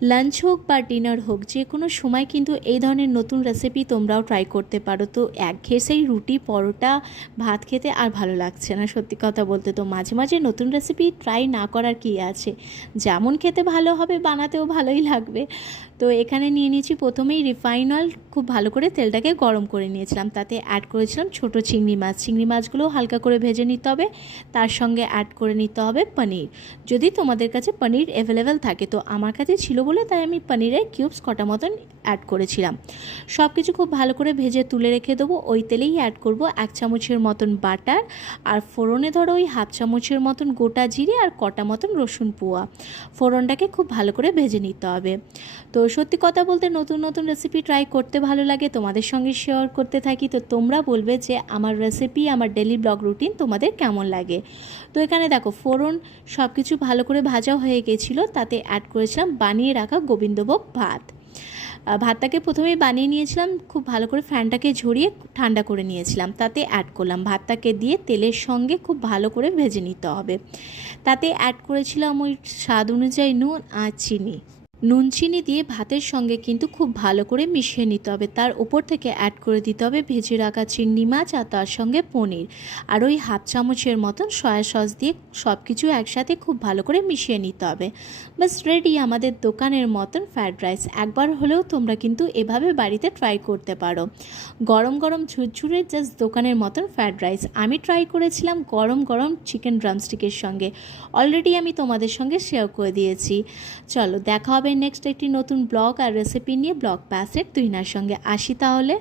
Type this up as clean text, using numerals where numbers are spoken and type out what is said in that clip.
Lunch হোক বা dinner হোক, যে কোনো সময় কিন্তু এই ধরনের নতুন রেসিপি তোমরাও ট্রাই করতে পারো। তো একঘেয়ে সেই রুটি পরোটা ভাত খেতে আর ভালো লাগছে না, সত্যি কথা বলতে। তো মাঝে মাঝে নতুন রেসিপি ট্রাই না করার কী আছে, যেমন খেতে ভালো হবে বানাতেও ভালোই লাগবে। তো এখানে নিয়ে নিয়েছি প্রথমেই রিফাইন অয়েল, খুব ভালো করে তেলটাকে গরম করে নিয়েছিলাম, তাতে অ্যাড করেছিলাম ছোট চিংড়ি মাছ। চিংড়ি মাছগুলো হালকা করে ভেজে নিতে হবে, তার সঙ্গে অ্যাড করে নিতে হবে পনির। যদি তোমাদের কাছে পনির অ্যাভেলেবেল থাকে, তো আমার কাছে ছিল বলে তাই আমি পনিরের কিউবস কটা মতন অ্যাড করেছিলাম। সব কিছু খুব ভালো করে ভেজে তুলে রেখে দেবো। ওই তেলেই অ্যাড করব 1 চামচের মতন বাটার, আর ফোড়নে ধরো ওই 1/2 চামচের মতন গোটা জিরে আর কটা মতন রসুন পোয়া। ফোড়নটাকে খুব ভালো করে ভেজে নিতে হবে। তো সত্যি কথা বলতে নতুন নতুন রেসিপি ট্রাই করতে ভালো লাগে, তোমাদের সঙ্গে শেয়ার করতে থাকি। তো তোমরা বলবে যে আমার রেসিপি, আমার ডেলি ব্লগ রুটিন তোমাদের কেমন লাগে। তো এখানে দেখো ফোড়ন সব কিছু ভালো করে ভাজা হয়ে গেছিলো, তাতে অ্যাড করেছিলাম বানিয়ে রাখা গোবিন্দভোগ ভাত। ভাতটাকে প্রথমেই বানিয়ে নিয়েছিলাম, খুব ভালো করে ফ্যানটাকে ঝরিয়ে ঠান্ডা করে নিয়েছিলাম, তাতে অ্যাড করলাম। ভাতটাকে দিয়ে তেলের সঙ্গে খুব ভালো করে ভেজে নিতে হবে। তাতে অ্যাড করেছিলাম ওই স্বাদ অনুযায়ী নুন আর চিনি। নুন চিনি দিয়ে ভাতের সঙ্গে কিন্তু খুব ভালো করে মিশিয়ে নিতে হবে। তার উপর থেকে অ্যাড করে দিতে হবে ভেজে রাখা চিংড়ি মাছ, আর তার সঙ্গে পনির, আর ওই 1/2 চামচের মতন সয়া সস দিয়ে সব কিছু একসাথে খুব ভালো করে মিশিয়ে নিতে হবে। বাস রেডি আমাদের দোকানের মতন ফ্রায়েড রাইস। একবার হলেও তোমরা কিন্তু এভাবে বাড়িতে ট্রাই করতে পারো। গরম গরম ঝুরঝুরে জাস্ট দোকানের মতন ফ্রায়েড রাইস। আমি ট্রাই করেছিলাম গরম গরম চিকেন ড্রামস্টিকের সঙ্গে, অলরেডি আমি তোমাদের সঙ্গে শেয়ার করে দিয়েছি। চলো দেখা হবে নেক্সট একটি নতুন ব্লগ আর রেসিপি নিয়ে। ব্লগ প্যাসেট তুহিনার সঙ্গে আসি তাহলে।